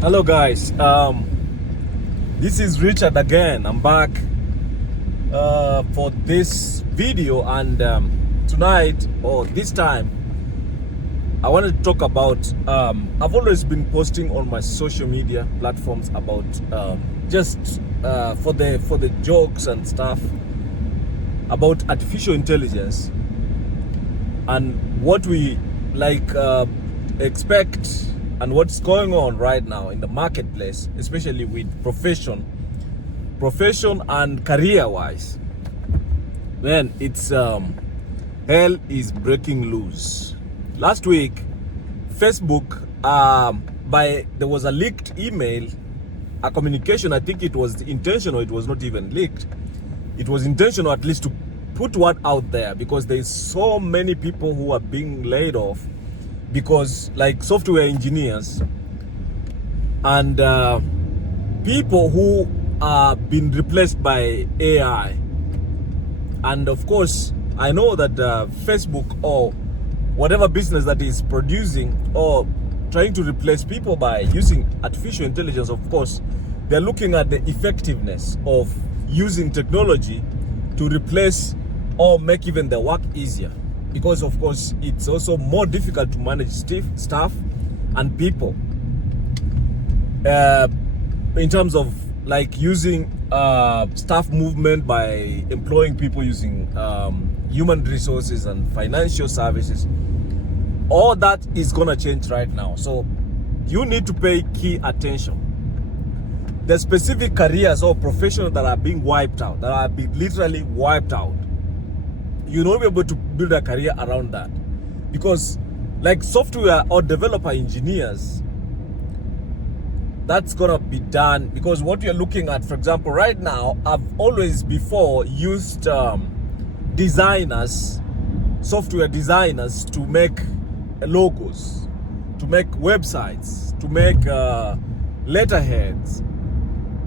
Hello guys, this is Richard again. I'm back for this video, and tonight, or this time, I wanted to talk about I've always been posting on my social media platforms about just for the jokes and stuff about artificial intelligence and what we expect and what's going on right now in the marketplace, especially with profession and career wise. Man, it's hell is breaking loose. Last week, Facebook there was a leaked email, a communication. I think it was intentional. It was not even leaked. It was intentional, at least, to put word out there, because there's so many people who are being laid off because, like, software engineers and people who are being replaced by AI. And of course, I know that Facebook or whatever business that is producing or trying to replace people by using artificial intelligence, of course, they're looking at the effectiveness of using technology to replace or make even the work easier. Because of course, it's also more difficult to manage staff and people in terms of like using staff movement by employing people using human resources and financial services. All that is gonna change right now. So you need to pay key attention. The specific careers or professions that are being wiped out, that are being literally wiped out, you won't be able to build a career around that. Because like software or developer engineers, that's gonna be done. Because what you're looking at, for example, right now, I've always before used designers, software designers, to make logos, to make websites, to make letterheads,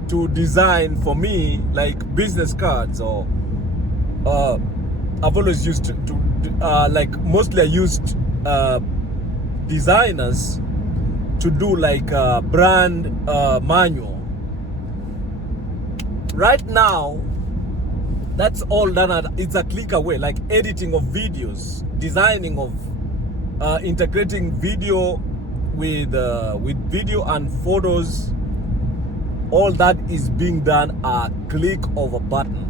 to design for me like business cards, or I've always used mostly I used designers to do like brand manual. Right now, that's all done it's a click away, like editing of videos, designing of integrating video with video and photos. All that is being done a click of a button.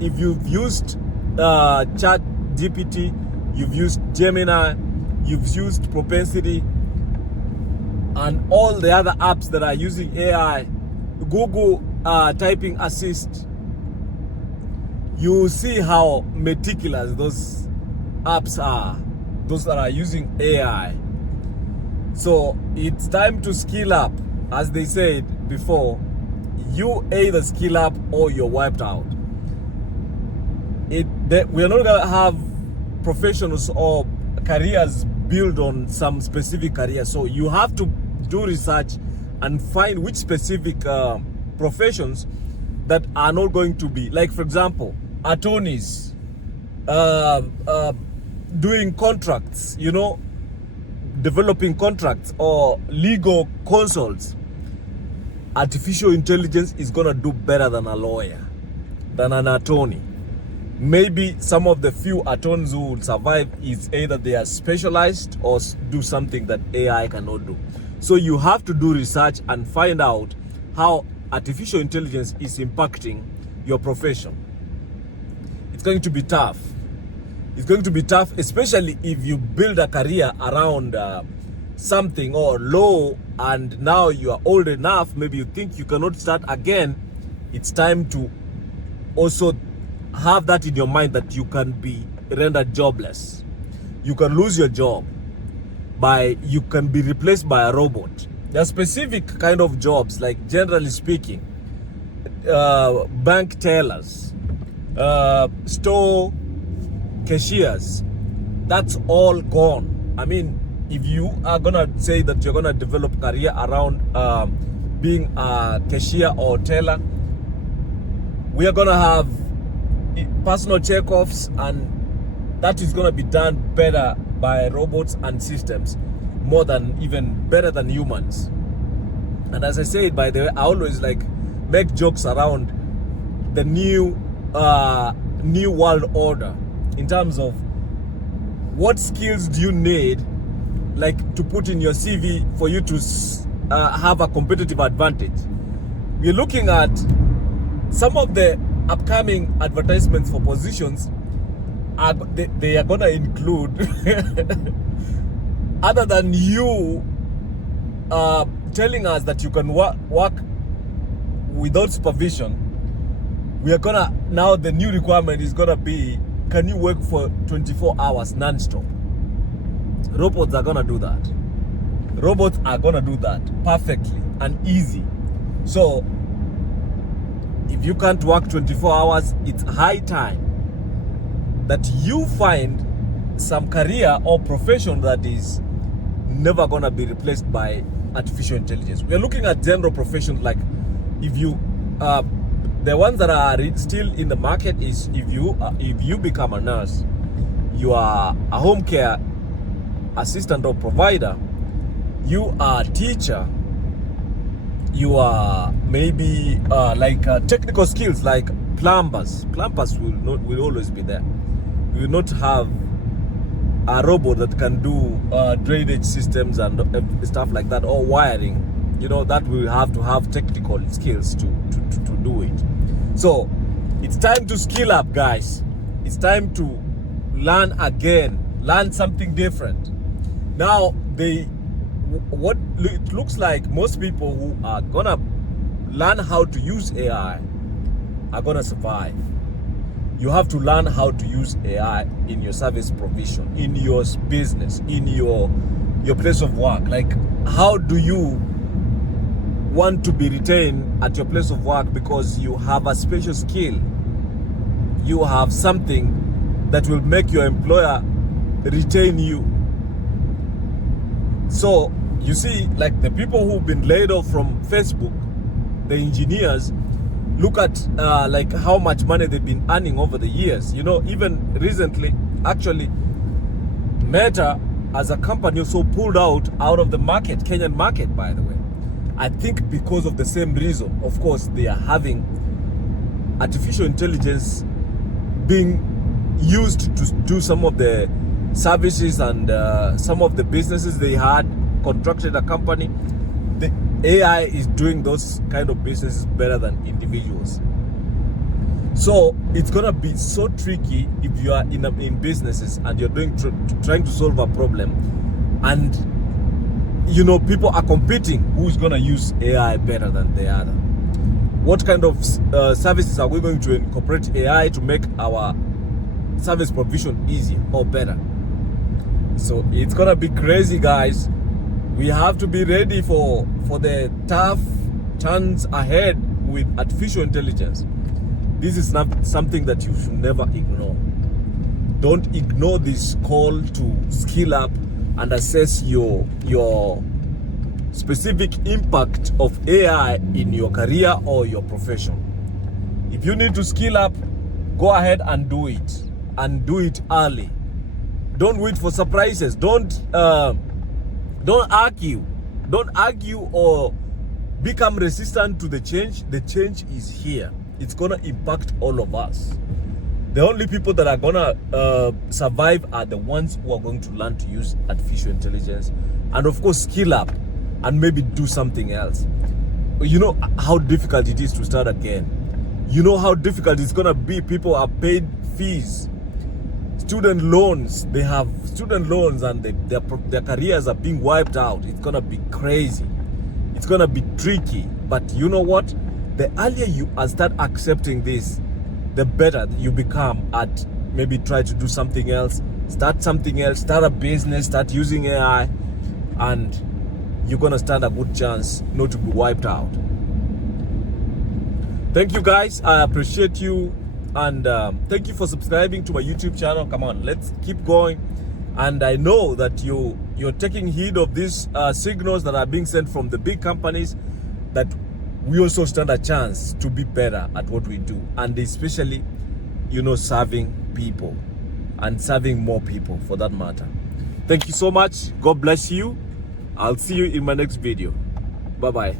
If you've used Chat GPT, you've used Gemini, you've used Propensity, and all the other apps that are using AI, Google Typing Assist, you see how meticulous those apps are, those that are using AI. So it's time to skill up. As they said before, you either skill up or you're wiped out. We're not gonna have professionals or careers built on some specific career. So you have to do research and find which specific professions that are not going to be, like, for example, attorneys, doing contracts, developing contracts, or legal consults. Artificial intelligence is gonna do better than a lawyer, than an attorney. Maybe some of the few attorneys who will survive is either they are specialized or do something that AI cannot do. So you have to do research and find out how artificial intelligence is impacting your profession. It's going to be tough. It's going to be tough, especially if you build a career around something or law, and now you are old enough, maybe you think you cannot start again. It's time to also have that in your mind, that you can be rendered jobless. You can lose your job you can be replaced by a robot. There are specific kind of jobs, like, generally speaking, bank tellers, store cashiers. That's all gone. I mean, if you are gonna say that you're gonna develop career around being a cashier or teller, we are gonna have personal checkoffs, and that is gonna be done better by robots and systems, more than even better than humans. And as I said, by the way, I always like make jokes around the new world order in terms of what skills do you need, like, to put in your CV for you to have a competitive advantage. We're looking at some of the upcoming advertisements for positions. They are gonna include other than you telling us that you can work without supervision. We are gonna, now the new requirement is gonna be, can you work for 24 hours non-stop? Robots are gonna do that. Robots are gonna do that perfectly and easy. So if you can't work 24 hours, it's high time that you find some career or profession that is never gonna be replaced by artificial intelligence. We're looking at general professions, like if you the ones that are still in the market is if you become a nurse, you are a home care assistant or provider, you are a teacher, you are maybe technical skills like plumbers. Plumbers will always be there. We will not have a robot that can do drainage systems and stuff like that, or wiring. You know, that we have to have technical skills to do it. So it's time to skill up, guys. It's time to learn again, learn something different. Now what it looks like, most people who are gonna learn how to use AI are gonna survive. You have to learn how to use AI in your service provision, in your business, in your place of work. Like, how do you want to be retained at your place of work because you have a special skill? You have something that will make your employer retain you. So you see, like the people who've been laid off from Facebook, the engineers, look at like how much money they've been earning over the years. You know, even recently, actually, Meta as a company also pulled out of the market, Kenyan market, by the way. I think because of the same reason. Of course, they are having artificial intelligence being used to do some of the services and some of the businesses they had contracted a company. The AI is doing those kind of businesses better than individuals. So it's gonna be so tricky if you are in businesses and you're trying to solve a problem, and you know, people are competing who's gonna use AI better than the other. What kind of services are we going to incorporate AI to make our service provision easier or better? So it's gonna be crazy, guys. We have to be ready for the tough turns ahead with artificial intelligence. This is not something that you should never ignore. Don't ignore this call to skill up and assess your specific impact of AI in your career or your profession. If you need to skill up, go ahead and do it, and do it early. Don't wait for surprises. Don't argue. Don't argue or become resistant to the change. The change is here. It's gonna impact all of us. The only people that are gonna survive are the ones who are going to learn to use artificial intelligence, and of course skill up and maybe do something else. You know how difficult it is to start again. You know how difficult it's gonna be. People are paid fees, student loans. They have student loans, and their careers are being wiped out. It's gonna be crazy. It's gonna be tricky. But you know what? The earlier you start accepting this, the better you become at maybe try to do something else, start something else, start a business, start using AI, and you're gonna stand a good chance not to be wiped out. Thank you, guys. I appreciate you, and thank you for subscribing to my YouTube channel. Come on, let's keep going. And I know that you're taking heed of these signals that are being sent from the big companies, that we also stand a chance to be better at what we do, and especially, you know, serving people and serving more people for that matter. Thank you so much. God bless you. I'll see you in my next video. Bye bye.